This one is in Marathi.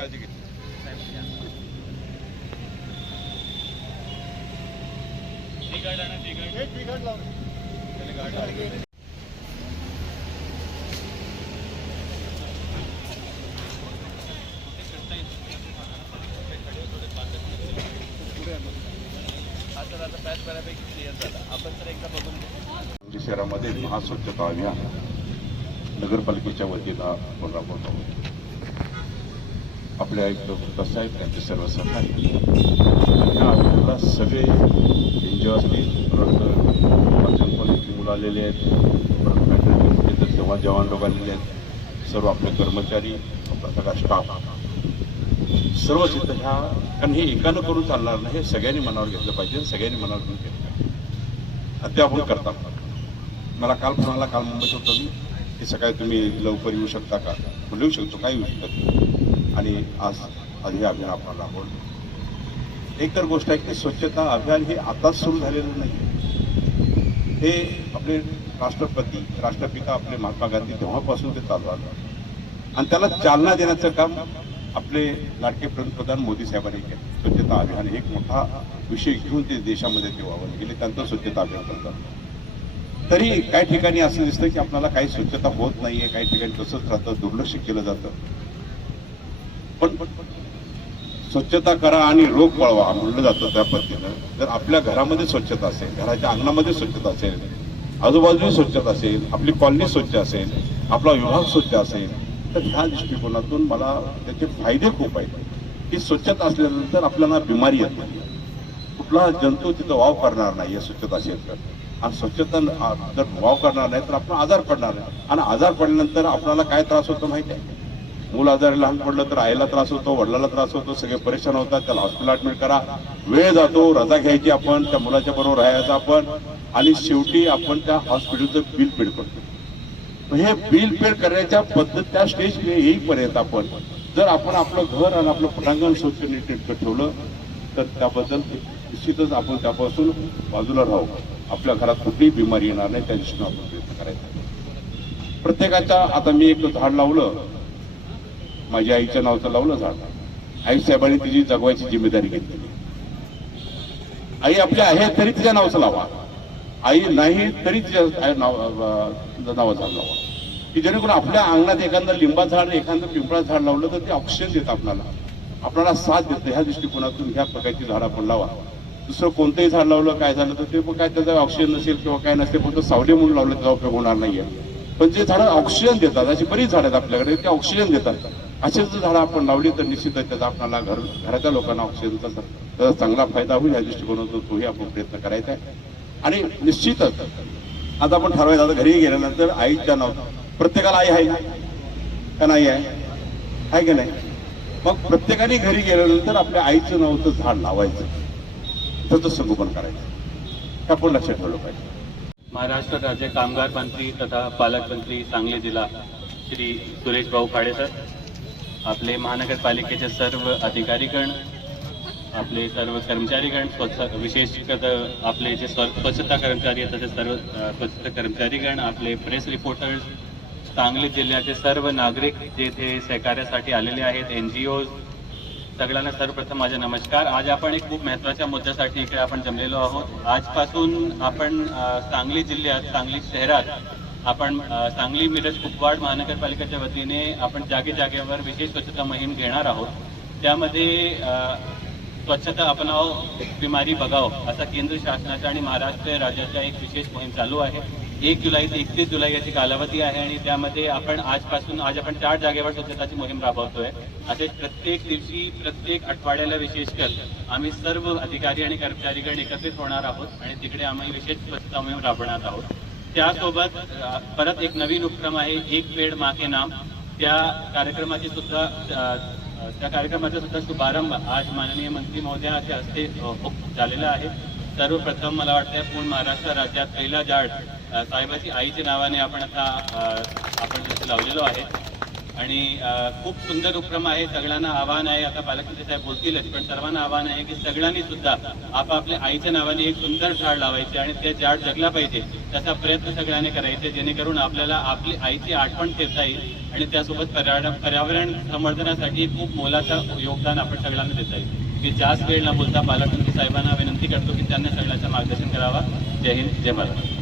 काळजी घेतली. शहरामध्ये महास्वच्छता अभियान नगरपालिकेच्या वतीनं आपण राबवत आहोत आपले आयुक्त गुप्तासाहेब त्यांचे सर्व सहकारी. या अभियानाला सगळे ओ असतील वाचन कॉलेजची मुलं आलेले आहेत परत जवान जवान लोक आलेले आहेत सर्व आपले कर्मचारी आपला सगळा स्टाफ सर्वच इथं ह्या कारण हे एकानं करून चालणार नाही हे सगळ्यांनी मनावर घेतलं पाहिजे सगळ्यांनी मनावर घेऊन केलं पाहिजे. आणि ते आपण करता? मला काल म्हणाला काल मुंबईत होतं मी की सकाळी तुम्ही लवकर येऊ शकता का? लिहू येऊ शकतो काय येऊ शकत आणि आज आज हे अभियान आपण राबवलं. एक तर गोष्ट आहे की स्वच्छता अभियान हे आताच सुरू झालेलं नाही. हे आपले राष्ट्रपती राष्ट्रपिता आपले महात्मा गांधी तेव्हापासून ते चालू आलं आणि त्याला चालना देण्याचं काम आपले लाडके पंतप्रधान मोदी साहेबांनी केलं. स्वच्छता अभियान हे एक मोठा विषय घेऊन ते देशामध्ये ते गेले त्यांचं स्वच्छता अभियान करतात. तरी काही ठिकाणी असं दिसतं की आपल्याला काही स्वच्छता होत नाहीये काही ठिकाणी तसंच राहतं दुर्लक्ष केलं जातं. पण स्वच्छता करा आणि रोग पळवा म्हणलं जातं त्या पद्धतीनं. जर आपल्या घरामध्ये स्वच्छता असेल घराच्या अंगणामध्ये स्वच्छता असेल आजूबाजूला स्वच्छता असेल आपली कॉलनी स्वच्छ असेल आपला विभाग स्वच्छ असेल तर ह्या दृष्टिकोनातून मला त्याचे फायदे खूप आहेत. की स्वच्छता असल्यानंतर आपल्याला बिमारी येत नाही. कुठला जंतू तिथं वाव करणार नाही या स्वच्छता असेल तर आणि स्वच्छता जर वाव करणार नाही तर आपण आजार पडणार नाही. आणि आजार पडल्यानंतर आपल्याला काय त्रास होतो माहिती आहे? मूल आजारी लहान पडलं तर आईला त्रास होतो वडिलाला त्रास होतो सगळे परेशान होतात त्याला हॉस्पिटल ऍडमिट करा. वेळ जातो रजा घ्यायची आपण त्या मुलाच्या बरोबर राहायचं आपण आणि शेवटी आपण त्या हॉस्पिटलचं बिल पेड करतो. हे बिल पेड करण्याच्या पद्धत त्या स्टेज येईपर्यंत आपण जर आपण आपलं घर आणि आपलं पटांगण स्वच्छ नीटनेटकं ठेवलं तर त्याबद्दल निश्चितच आपण त्यापासून बाजूला राहू. आपल्या घरात कुठलीही बिमारी येणार नाही त्या दृष्टीने आपण प्रयत्न करायचा. प्रत्येकाच्या आता मी एक झाड लावलं माझ्या आईच्या नावाचं लावलं झाड आई साहेबांनी तिची जगवायची जिम्मेदारी घेतली. आई आपल्या आहे तरी तिच्या नावाचं लावा. आई नाही तरी तिच्या नाव नावाचं झाड लावा. की जेणेकरून आपल्या अंगणात एखादं लिंबा झाड एखादं पिंपळा झाड लावलं तर ते ऑक्सिजन देतं आपल्याला. आपल्याला साथ देतं. ह्या दृष्टिकोनातून ह्या प्रकारची झाड आपण लावा. दुसरं कोणतंही झाड लावलं काय झालं तर ते काय त्याचं ऑक्सिजन नसेल किंवा काय नसेल फक्त सावली म्हणून लावलं त्याचा उपयोग होणार नाहीये. पण जे झाडं ऑक्सिजन देतात अशी बरीच झाडं आहेत आपल्याकडे ते ऑक्सिजन देतात. असेच जर झाडं आपण लावली तर निश्चितच त्याचा आपल्याला घर घराच्या लोकांना ऑक्सिजनचा त्याचा चांगला फायदा होईल या दृष्टिकोनातून तोही आपण प्रयत्न करायचा आहे. आणि निश्चितच आता आपण ठरवायचं आता घरी गेल्यानंतर आईच्या नाव प्रत्येकाला आई आहे का नाही आहे? आहे की नाही? मग प्रत्येकाने घरी गेल्यानंतर आपल्या आईचं नावचं झाड लावायचं. त्याचं संगोपन करायचं. हे आपण लक्षात ठेवलं पाहिजे. महाराष्ट्र राज्य कामगार मंत्री तथा पालकमंत्री सांगली जिल्हा श्री सुरेश भाऊ खाडे सर. आपले महानगरपालिकेचे सर्व अधिकारीगण आपले सर्व कर्मचारीगण स्वच्छ विशेषतः आपले जे स्व- स्वच्छता कर्मचारी आहेत तसेच सर्व स्वच्छता कर्मचारीगण आपले प्रेस रिपोर्टर्स सांगली जिल्ह्याचे सर्व नागरिक जे इथे सहकार्यासाठी आलेले आहेत एन जी ओज सगळ्यांना सर्वप्रथम माझे नमस्कार. आज आपण एक खूप महत्त्वाच्या मुद्द्यासाठी इकडे आपण जमलेलो आहोत. आजपासून आपण सांगली जिल्ह्यात सांगली शहरात आपण सांगली मिरज कुपवाड महानगरपालिकेच्या वतीने आपण जागे जागेवर विशेष स्वच्छता मोहीम घेणार आहोत. त्यामध्ये स्वच्छता अपनाव बिमारी बघाव असा केंद्र शासनाचा आणि महाराष्ट्र राज्याचा एक विशेष मोहीम चालू आहे. एक जुलै ते एकतीस जुलै याची कालावधी आहे आणि त्यामध्ये आपण आजपासून आज आपण चार जागेवर स्वच्छताची मोहीम राबवतोय. असे प्रत्येक दिवशी प्रत्येक आठवड्याला विशेष कर आम्ही सर्व अधिकारी आणि कर्मचारीगण एकत्रित होणार आहोत आणि तिकडे आम्ही विशेष स्वच्छता मोहीम राबवणार आहोत. त्यासोबत परत एक नवीन उपक्रम आहे एक पेड माके नाम. त्या कार्यक्रमाची सुद्धा त्या कार्यक्रमाचा सुद्धा शुभारंभ आज माननीय मंत्री महोदयाच्या हस्ते हो- झालेला आहे. सर्वप्रथम मला वाटतं पूर्ण महाराष्ट्र राज्यात पहिला जाड साहेबाची आईच्या नावाने आपण आता आपण तिथे लावलेलो आहे. आणि खूप सुंदर उपक्रम आहे. सगळ्यांना आव्हान आहे. आता पालकमंत्री साहेब बोलतीलच पण सर्वांना आव्हान आहे की सगळ्यांनी सुद्धा आपापल्या आईच्या नावाने एक सुंदर झाड लावायचे आणि ते झाड जगला पाहिजे. त्याचा प्रयत्न सगळ्यांनी करायचे जेणेकरून आपल्याला आपली आईची आठवण ठेवता येईल आणि त्यासोबत पर्यावरण पर्यावरण संवर्धनासाठी खूप मोलाचं योगदान आपण सगळ्यांना देता येईल. की जास्त वेळ न बोलता पालकमंत्री साहेबांना विनंती करतो की त्यांना सगळ्यांचं मार्गदर्शन करावा. जय हिंद जय महाराष्ट्र